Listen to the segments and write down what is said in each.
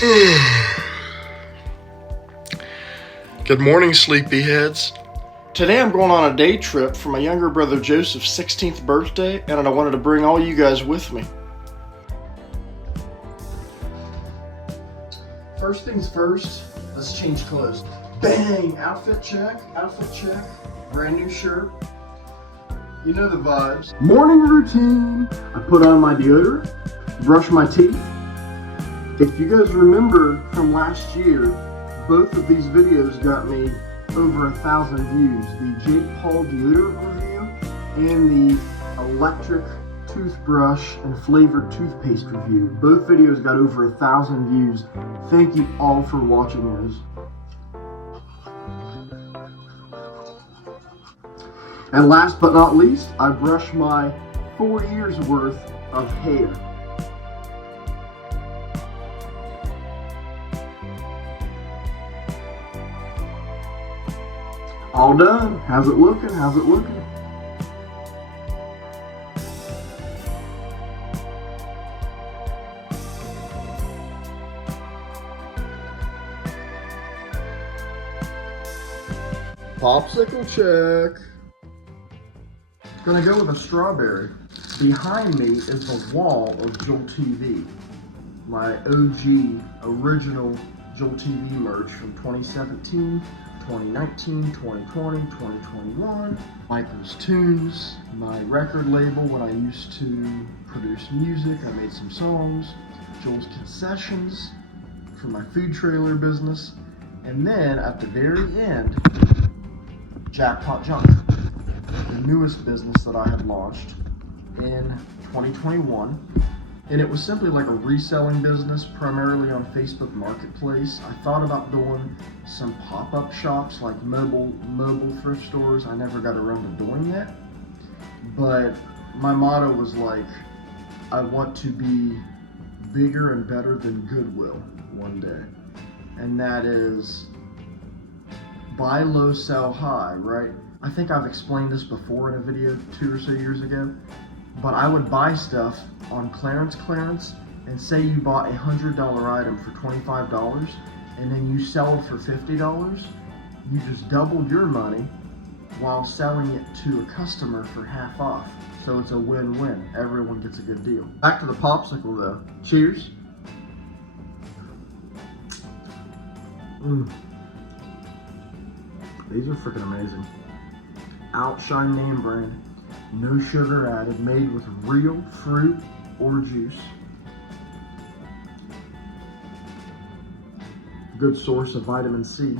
Good morning, sleepyheads. Today I'm going on a day trip for my younger brother Joseph's 16th birthday, and I wanted to bring all you guys with me. First things first, let's change clothes. Bang! Outfit check, brand new shirt. You know the vibes. Morning routine. I put on my deodorant, brush my teeth. If you guys remember from last year, both of these videos got me over 1,000 views. The Jake Paul deodorant review and the electric toothbrush and flavored toothpaste review. Both videos got over 1,000 views. Thank you all for watching those. And last but not least, I brush my 4 years worth of hair. All done. How's it looking? How's it looking? Popsicle check. Gonna go with a strawberry. Behind me is the wall of JoelTV. My OG, original JoelTV merch from 2017. 2019, 2020, 2021, Michael's Tunes, my record label when I used to produce music. I made some songs, Joel's Concessions for my food trailer business, and then at the very end, Jackpot Junk, the newest business that I had launched in 2021. And it was simply like a reselling business, primarily on Facebook Marketplace. I thought about doing some pop-up shops, like mobile thrift stores. I never got around to doing that. But my motto was like, I want to be bigger and better than Goodwill one day. And that is buy low, sell high, right? I think I've explained this before in a video 2 or so years ago. But I would buy stuff on clearance, and say you bought a $100 item for $25, and then you sell it for $50, you just doubled your money while selling it to a customer for half off. So it's a win-win. Everyone gets a good deal. Back to the popsicle though. Cheers. These are freaking amazing. Outshine name brand. No sugar added, made with real fruit or juice. Good source of vitamin C.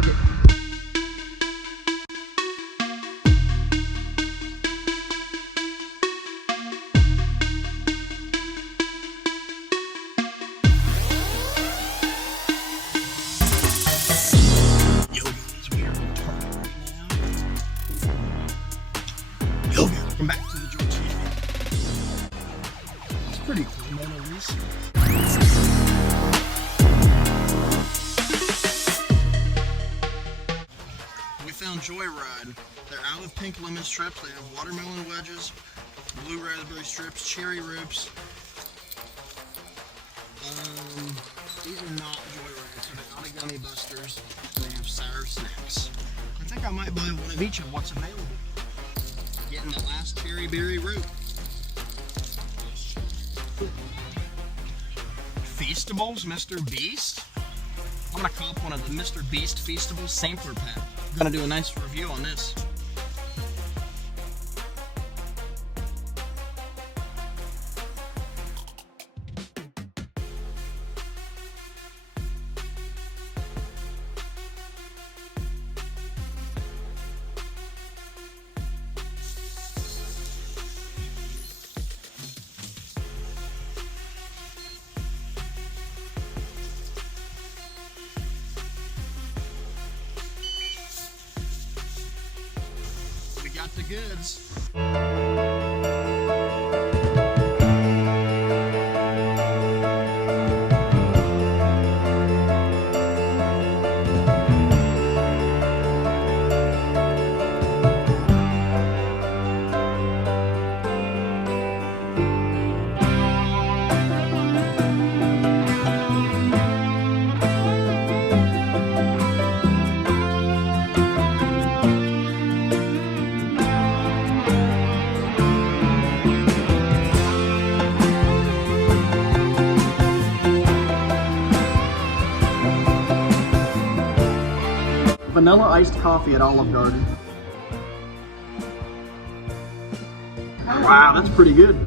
Target. Yo guys, we are in Target right now. Yo guys, welcome back to the JoelTV. It's pretty cool, man, at least. We found Joyride. They're out of pink lemon strips. They have watermelon wedges, blue raspberry strips, cherry rips. These are not Joyride, so they're not a gummy busters. They have sour snacks. I think I might buy one of each of what's available. Getting the last cherry berry root. Feastables, Mr. Beast. I'm gonna cop one of the Mr. Beast Feastables sampler pack. I'm gonna do a nice review on this. We got the goods. Vanilla iced coffee at Olive Garden. Wow, that's pretty good.